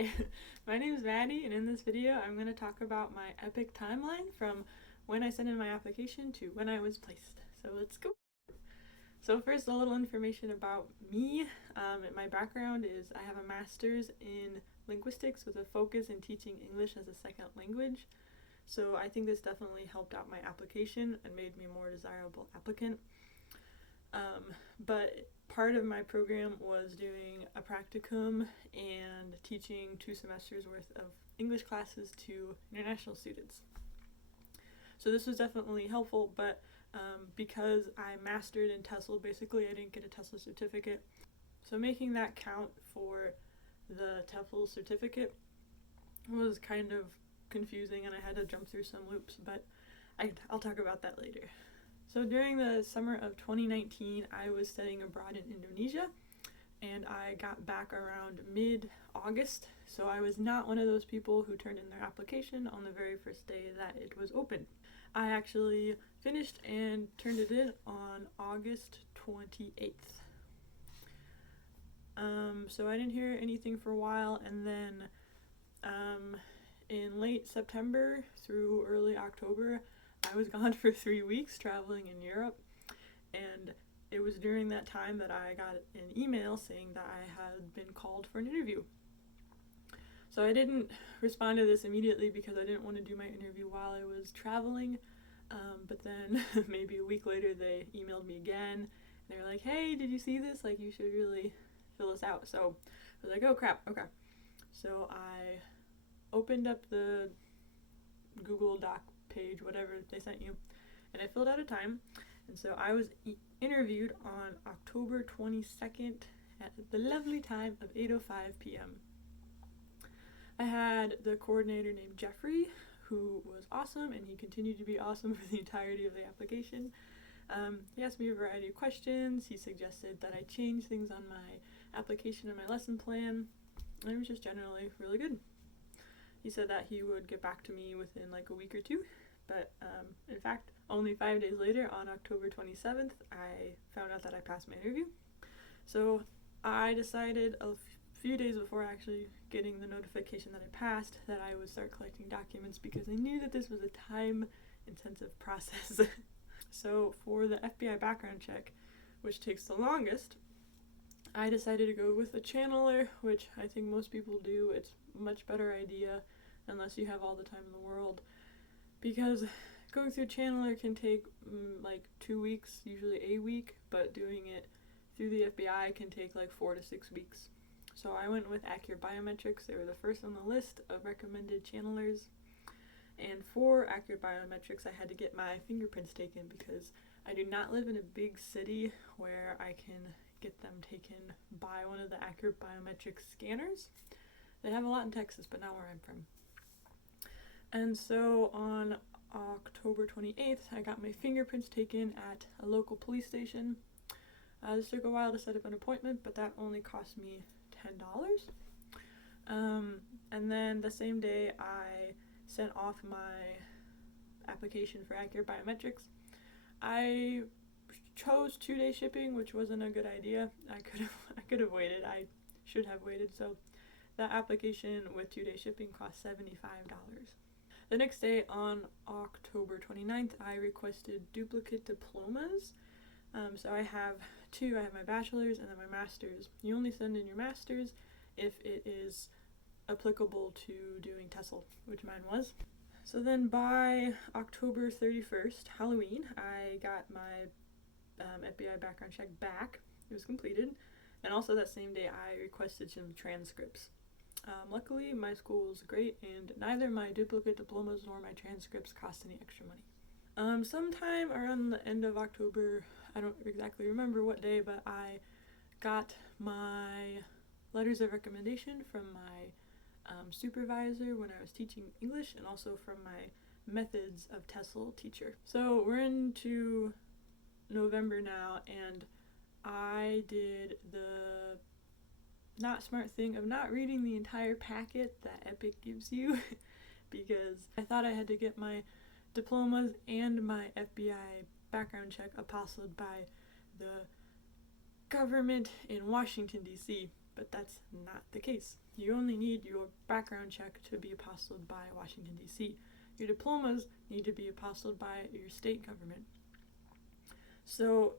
Hi, my name is Maddie, and in this video I'm going to talk about my EPIK timeline from when I sent in my application to when I was placed. So let's go. So first, a little information about me. My background is I have a master's in linguistics with a focus in teaching English as a second language. So I think this definitely helped out my application and made me a more desirable applicant. But part of my program was doing a practicum and teaching 2 semesters worth of English classes to international students. So this was definitely helpful, but because I mastered in TESOL, basically I didn't get a TESOL certificate. So making that count for the TESOL certificate was kind of confusing, and I had to jump through some loops, but I'll talk about that later. So during the summer of 2019, I was studying abroad in Indonesia, and I got back around mid-August, so I was not one of those people who turned in their application on the very first day that it was open. I actually finished and turned it in on August 28th. So I didn't hear anything for a while, and then in late September through early October, I was gone for 3 weeks traveling in Europe, and it was during that time that I got an email saying that I had been called for an interview. So I didn't respond to this immediately because I didn't want to do my interview while I was traveling, but then maybe a week later they emailed me again, and they were like, hey, did you see this? Like, you should really fill this out. So I was like, oh crap, okay. So I opened up the Google Doc page, whatever they sent you, and I filled out a time, and so I was interviewed on October 22nd at the lovely time of 8:05 p.m. I had the coordinator named Jeffrey, who was awesome, and he continued to be awesome for the entirety of the application. He asked me a variety of questions. He suggested that I change things on my application and my lesson plan, and it was just generally really good. He said that he would get back to me within like a week or two, but in fact, only 5 days later, on October 27th, I found out that I passed my interview. So I decided a few days before actually getting the notification that I passed that I would start collecting documents because I knew that this was a time-intensive process. So for the FBI background check, which takes the longest, I decided to go with a channeler, which I think most people do. It's a much better idea unless you have all the time in the world, because going through channeler can take like 2 weeks, usually a week, but doing it through the FBI can take like 4 to 6 weeks. So I went with Accurate Biometrics. They were the first on the list of recommended channelers, and for Accurate Biometrics I had to get my fingerprints taken because I do not live in a big city where I can get them taken by one of the Accurate Biometrics scanners. They have a lot in Texas, but not where I'm from. And so on October 28th, I got my fingerprints taken at a local police station. This took a while to set up an appointment, but that only cost me $10. And then the same day I sent off my application for Accurate Biometrics. I chose 2-day shipping, which wasn't a good idea. I could have waited. I should have waited. So that application with 2-day shipping cost $75. The next day, on October 29th, I requested duplicate diplomas. So I have 2. I have my bachelor's and then my master's. You only send in your master's if it is applicable to doing TESOL, which mine was. So then by October 31st, Halloween, I got my FBI background check back. It was completed. And also that same day I requested some transcripts. Luckily my school was great, and neither my duplicate diplomas nor my transcripts cost any extra money. Sometime around the end of October, I don't exactly remember what day, but I got my letters of recommendation from my supervisor when I was teaching English, and also from my methods of TESOL teacher. So we're into November now, and I did the not smart thing of not reading the entire packet that EPIK gives you because I thought I had to get my diplomas and my FBI background check apostilled by the government in Washington, D.C. but that's not the case. You only need your background check to be apostilled by Washington, D.C. Your diplomas need to be apostilled by your state government. So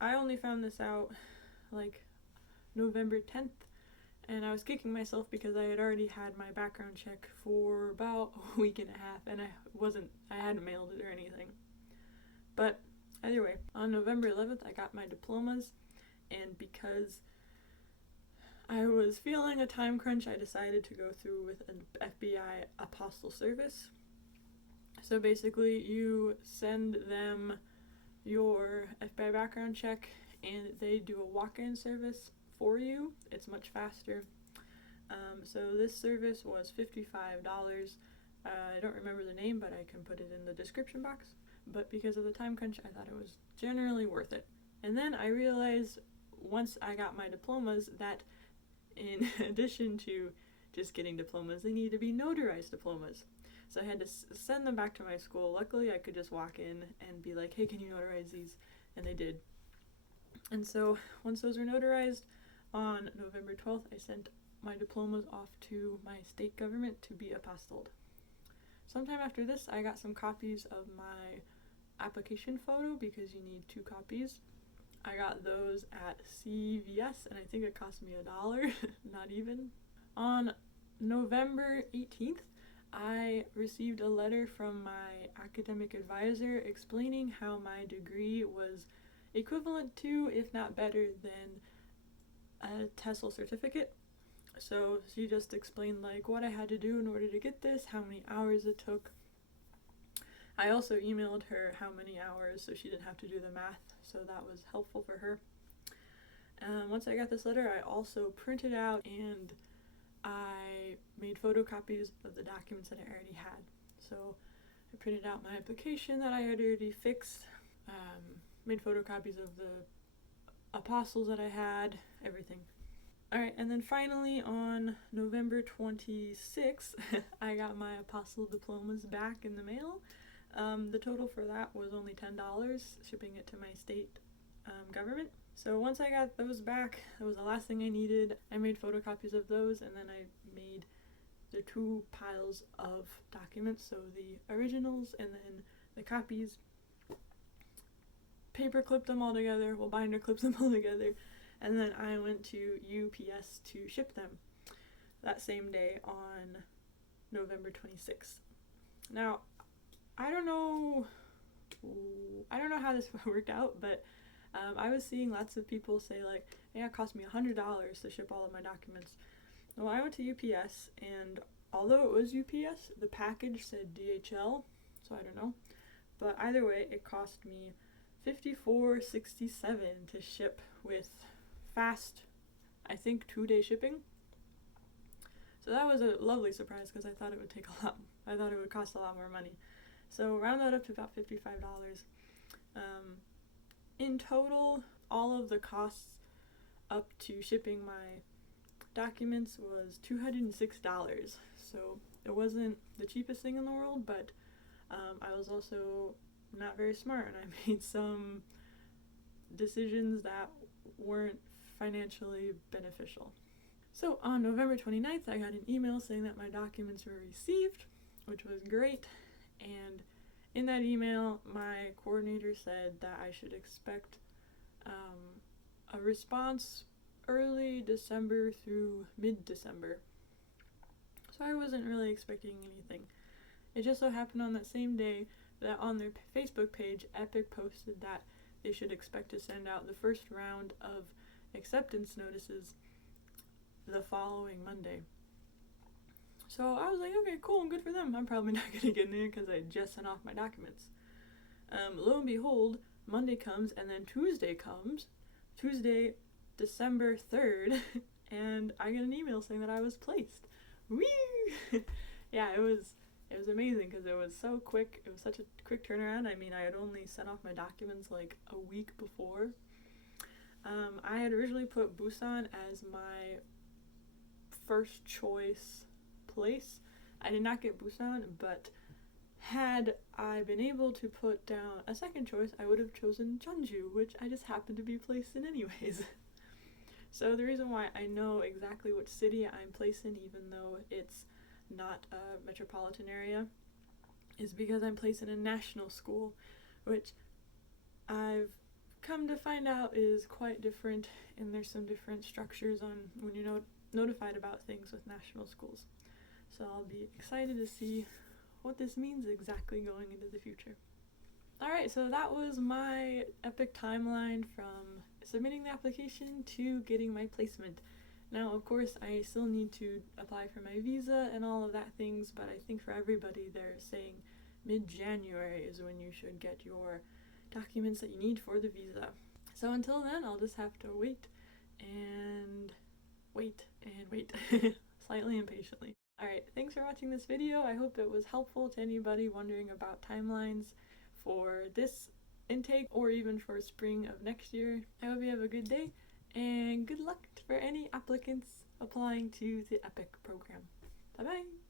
I only found this out like November 10th, and I was kicking myself because I had already had my background check for about a week and a half, and I hadn't mailed it or anything. But either way, on November 11th I got my diplomas, and because I was feeling a time crunch, I decided to go through with an FBI Apostille service. So basically you send them your FBI background check and they do a walk-in service for you. It's much faster. So this service was $55. I don't remember the name, but I can put it in the description box. But because of the time crunch, I thought it was generally worth it. And then I realized once I got my diplomas that in addition to just getting diplomas, they need to be notarized diplomas. So I had to send them back to my school. Luckily, I could just walk in and be like, hey, can you notarize these? And they did. And so once those were notarized, on November 12th, I sent my diplomas off to my state government to be apostilled. Sometime after this, I got some copies of my application photo because you need 2 copies. I got those at CVS, and I think it cost me $1, not even. On November 18th, I received a letter from my academic advisor explaining how my degree was equivalent to, if not better than, a TESOL certificate. So she just explained like what I had to do in order to get this, how many hours it took. I also emailed her how many hours so she didn't have to do the math, so that was helpful for her. Once I got this letter, I also printed out and I made photocopies of the documents that I already had. So I printed out my application that I had already fixed, made photocopies of the apostils that I had, everything. Alright, and then finally on November 26th, I got my apostille diplomas back in the mail. The total for that was only $10, shipping it to my state government. So once I got those back, that was the last thing I needed. I made photocopies of those, and then I made the 2 piles of documents, so the originals and then the copies. Paper clipped them all together, binder clips them all together, and then I went to UPS to ship them that same day on November 26th. Now, I don't know how this worked out, but I was seeing lots of people say like, yeah, it cost me $100 to ship all of my documents. Well, I went to UPS, and although it was UPS, the package said DHL, so I don't know. But either way, it cost me $54.67 to ship with fast, I think 2-day shipping. So that was a lovely surprise because I thought it would cost a lot more money. So round that up to about $55. In total, all of the costs up to shipping my documents was $206. So it wasn't the cheapest thing in the world, but I was also not very smart, and I made some decisions that weren't financially beneficial. So on November 29th, I got an email saying that my documents were received, which was great, and in that email, my coordinator said that I should expect a response early December through mid-December. So I wasn't really expecting anything. It just so happened on that same day that on their Facebook page, EPIK posted that they should expect to send out the first round of acceptance notices the following Monday. So I was like, okay, cool, good for them. I'm probably not going to get in there because I just sent off my documents. Lo and behold, Monday comes, and then Tuesday comes, Tuesday, December 3rd, and I get an email saying that I was placed. Woo! Yeah, it was amazing because it was so quick. It was such a quick turnaround. I mean, I had only sent off my documents like a week before. I had originally put Busan as my first choice place. I did not get Busan, but had I been able to put down a second choice, I would have chosen Jeonju, which I just happened to be placed in anyways. So the reason why I know exactly which city I'm placed in, even though it's not a metropolitan area, is because I'm placed in a national school, which I've come to find out is quite different, and there's some different structures on when you're notified about things with national schools. So I'll be excited to see what this means exactly going into the future. Alright, so that was my EPIK timeline from submitting the application to getting my placement. Now, of course, I still need to apply for my visa and all of that things, but I think for everybody they're saying mid-January is when you should get your documents that you need for the visa. So until then, I'll just have to wait and wait slightly impatiently. Alright, thanks for watching this video. I hope it was helpful to anybody wondering about timelines for this intake or even for spring of next year. I hope you have a good day and good luck for any applicants applying to the EPIK program. Bye bye!